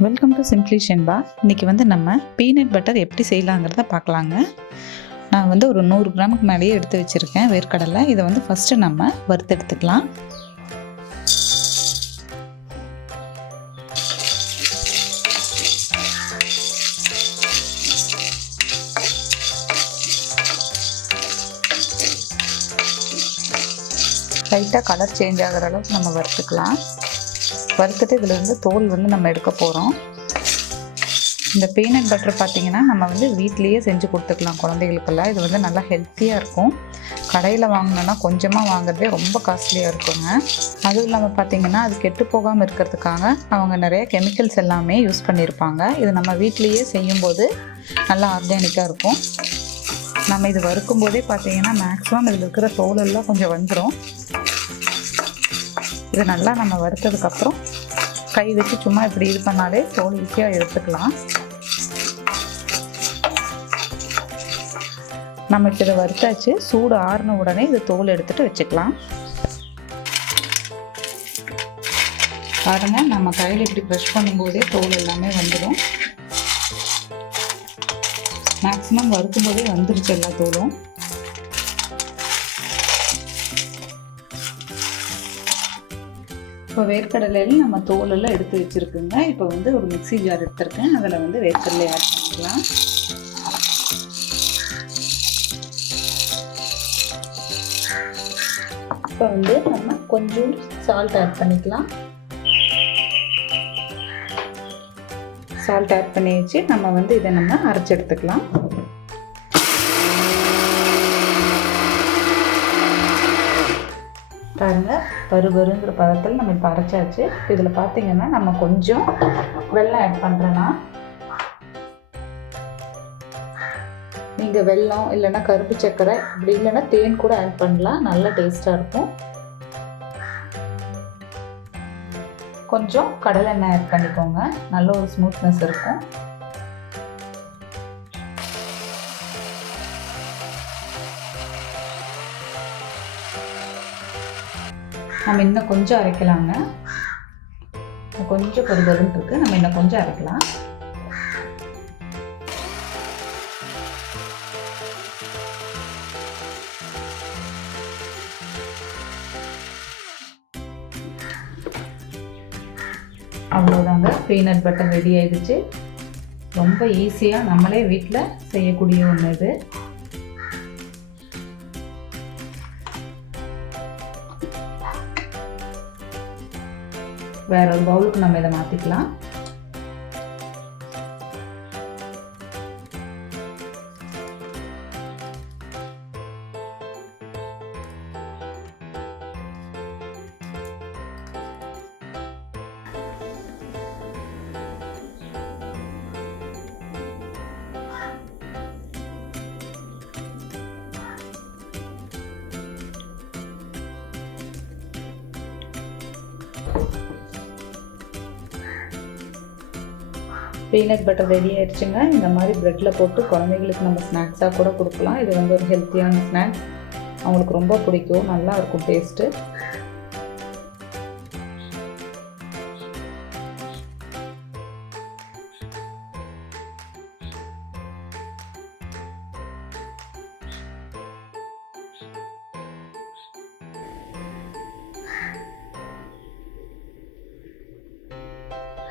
Welcome to simply Shenba. இன்றைக்கி நம்ம peanut butter எப்படி செய்யலாங்கிறத பார்க்கலாங்க. நான் ஒரு 100 கிராமுக்கு மேலேயே எடுத்து வச்சுருக்கேன் வேர்க்கடலை. இதை ஃபஸ்ட்டு நம்ம வறுத்து எடுத்துக்கலாம். லைட்டாக கலர் சேஞ்ச் ஆகிற அளவுக்கு நம்ம வறுத்துக்கலாம். வறுத்துட்டு இதிலேருந்து தோல் நம்ம எடுக்க போகிறோம். இந்த பீனட் பட்டர் பார்த்திங்கன்னா நம்ம வீட்லேயே செஞ்சு கொடுத்துக்கலாம் குழந்தைகளுக்கெல்லாம். இது நல்லா ஹெல்த்தியாக இருக்கும். கடையில் வாங்கினோன்னா கொஞ்சமாக வாங்குறதே ரொம்ப காஸ்ட்லியாக இருக்குங்க. அதுவும் இல்லாமல் பார்த்திங்கன்னா அது கெட்டு போகாமல் இருக்கிறதுக்காக அவங்க நிறைய கெமிக்கல்ஸ் எல்லாமே யூஸ் பண்ணியிருப்பாங்க. இது நம்ம வீட்லேயே செய்யும்போது நல்லா ஆர்கானிக்காக இருக்கும். நம்ம இது வறுக்கும் போதே பார்த்திங்கன்னா மேக்ஸிமம் இதில் இருக்கிற தோலெல்லாம் கொஞ்சம் வந்துடும். இது நல்லா நம்ம வறுத்ததுக்கப்புறம் கை வச்சு சும்மா இப்படி இது பண்ணாலே தோல் ஈஸியாக எடுத்துக்கலாம். நம்ம இப்போ இதை வறுத்தாச்சு. சூடு ஆறின உடனே இது தோல் எடுத்துகிட்டு வச்சுக்கலாம். பாருங்கள், நம்ம கையில் இப்படி ப்ரெஷ் பண்ணும்போதே தோல் எல்லாமே வந்துடும். மேக்ஸிமம் வறுக்கும் போதே வந்துருச்சு எல்லா தோலும். இப்போ வேர்க்கடலையில் நம்ம தோலெல்லாம் எடுத்து வச்சுருக்குங்க. இப்போ ஒரு மிக்ஸி ஜார் எடுத்துருக்கேன். அதில் வேர்க்கடலை ஆட் பண்ணிக்கலாம். இப்போ நம்ம கொஞ்சம் சால்ட் ஆட் பண்ணிக்கலாம். சால்ட் ஆட் பண்ணி வச்சு நம்ம இதை அரைச்சி எடுத்துக்கலாம். பாருங்கள், பருபருங்கிற பதத்தில் நம்ம இப்போ அரைச்சாச்சு. இதில் பார்த்திங்கன்னா நம்ம கொஞ்சம் வெல்லம் ஆட் பண்ணுறேன்னா, நீங்கள் வெல்லம் இல்லைன்னா கருப்பு சர்க்கரை இப்படி இல்லைன்னா தேன் கூட ஆட் பண்ணலாம். நல்ல டேஸ்ட்டாக இருக்கும். கொஞ்சம் கடலெண்ணெய் ஆட் பண்ணிக்கோங்க. நல்ல ஒரு ஸ்மூத்னஸ் இருக்கும். நம்ம இன்னும் கொஞ்சம் அரைக்கலாங்க. கொஞ்சம் பருபருன்னு இருக்குது. நம்ம இன்னும் கொஞ்சம் அரைக்கலாம். அவ்வளோதாங்க, பீனட் பட்டர் ரெடி ஆயிடுச்சு. ரொம்ப ஈஸியாக நம்மளே வீட்டில் செய்யக்கூடிய ஒன்று இது. வேற ஒரு பவுலுக்கு நம்ம இதை மாற்றிக்கலாம். பீனட் பட்டர் ரெடி ஆயிடுச்சுங்க. இந்த மாதிரி ப்ரெட்டில் போட்டு குழந்தைங்களுக்கு நம்ம ஸ்நாக்ஸாக கூட கொடுக்கலாம். இது ஒரு ஹெல்த்தியான ஸ்நாக்ஸ். அவங்களுக்கு ரொம்ப பிடிக்கும். நல்லா இருக்கும் டேஸ்ட்டு.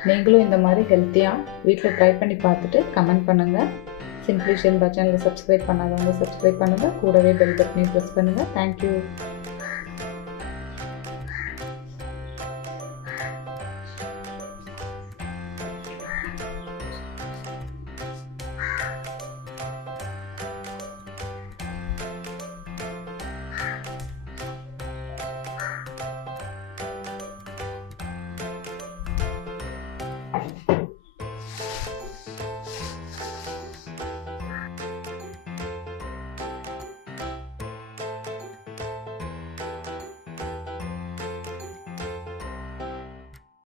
நீங்களும் இந்த மாதிரி ஹெல்த்தியாக வீட்டில் ட்ரை பண்ணி பார்த்துட்டு கமெண்ட் பண்ணுங்கள். சிம்பிளி ஷென்பா சேனலை சப்ஸ்கிரைப் பண்ணாதவங்க சப்ஸ்கிரைப் பண்ணுங்கள். கூடவே பெல் பட்டனையும் ப்ரெஸ் பண்ணுங்கள். தேங்க்யூ.